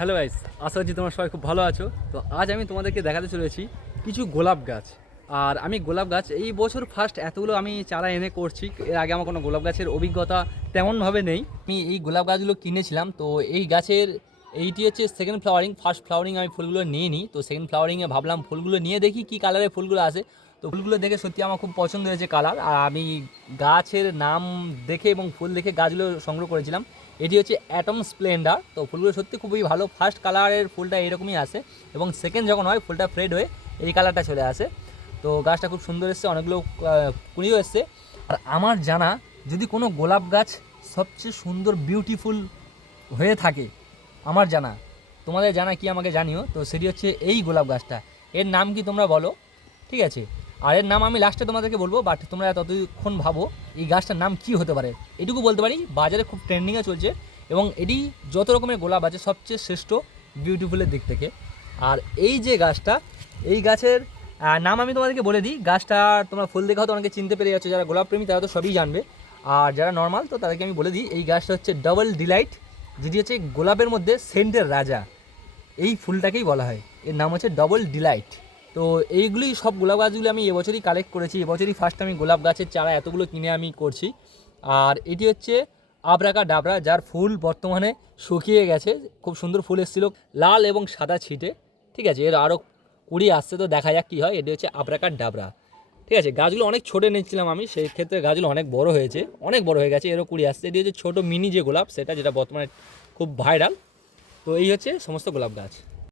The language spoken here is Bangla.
হ্যালো গাইস, আশা করছি তোমরা সবাই খুব ভালো আছো। তো আজ আমি তোমাদেরকে দেখাতে চলেছি কিছু গোলাপ গাছ। আর আমি গোলাপ গাছ এই বছর ফার্স্ট এতগুলো আমি চারা এনে করছি। এর আগে আমার কোনো গোলাপ গাছের অভিজ্ঞতা তেমনভাবে নেই। আমি এই গোলাপ গাছগুলো কিনেছিলাম, তো এই গাছের এইটি হচ্ছে সেকেন্ড ফ্লাওয়ারিং। ফার্স্ট ফ্লাওয়ারিং আমি ফুলগুলো নিয়ে নিই, তো সেকেন্ড ফ্লাওয়ারিংয়ে ভাবলাম ফুলগুলো নিয়ে দেখি কী কালারের ফুলগুলো আসে। তো ফুলগুলো দেখে সত্যি আমার খুব পছন্দ হয়েছে কালার। আর আমি গাছের নাম দেখে এবং ফুল দেখে গাছগুলো সংগ্রহ করেছিলাম। এটি হচ্ছে অ্যাটম স্প্লেন্ডার। তো ফুলগুলো সত্যি খুবই ভালো। ফার্স্ট কালারের ফুলটা এরকমই আসে এবং সেকেন্ড যখন হয় ফুলটা ফ্রেড হয়ে এই কালারটা চলে আসে। তো গাছটা খুব সুন্দর এসছে, অনেকগুলো কুড়িও এসছে। আর আমার জানা যদি কোনো গোলাপ গাছ সবচেয়ে সুন্দর বিউটিফুল হয়ে থাকে, আমার জানা, তোমাদের জানা কি আমাকে জানিও। তো সেটি হচ্ছে এই গোলাপ গাছটা। এর নাম কি তোমরা বলো, ঠিক আছে? আর এর নাম আমি লাস্টে তোমাদেরকে বলবো, বাট তোমরা ততক্ষণ ভাবো এই গাছটার নাম কি হতে পারে। এটুকু বলতে পারি বাজারে খুব ট্রেন্ডিংয়ে চলছে এবং এটি যত রকমের গোলাপ আছে সবচেয়ে শ্রেষ্ঠ বিউটিফুলের দিক থেকে। আর এই যে গাছটা, এই গাছের নাম আমি তোমাদেরকে বলে দিই। গাছটা তোমরা ফুল দেখে হয়তো অনেকে চিনতে পেরে যাচ্ছ, যারা গোলাপ প্রেমী তারা তো সবই জানবে। আর যারা নর্মাল তো তাদেরকে আমি বলে দিই, এই গাছটা হচ্ছে ডাবল ডিলাইট, যেটি হচ্ছে গোলাপের মধ্যে সেন্টের রাজা। এই ফুলটাকেই বলা হয়, এর নাম হচ্ছে ডবল ডিলাইট। তো এইগুলি সব গোলাপ গাছগুলি আমি এবছরই কালেক্ট করেছি। এবছরই ফার্স্ট আমি গোলাপ গাছের চারা এতগুলো কিনে আমি করছি। আর এটি হচ্ছে আবরাকা ডাবরা, যার ফুল বর্তমানে শুকিয়ে গেছে। খুব সুন্দর ফুল এসেছিলো লাল এবং সাদা ছিটে, ঠিক আছে? এর আরও কুড়ি আসছে, তো দেখা যাক কী হয়। এটি হচ্ছে আবরাকা ডাবরা, ঠিক আছে? গাছগুলো অনেক ছোটো নিচ্ছিলাম আমি, সেই ক্ষেত্রে গাছগুলো অনেক বড় হয়েছে, অনেক বড় হয়ে গেছে। এরও কুড়ি আসছে। এটি হচ্ছে ছোটো মিনি যে গোলাপ, সেটা যেটা বর্তমানে খুব ভাইরাল। তো এই হচ্ছে সমস্ত গোলাপ গাছ।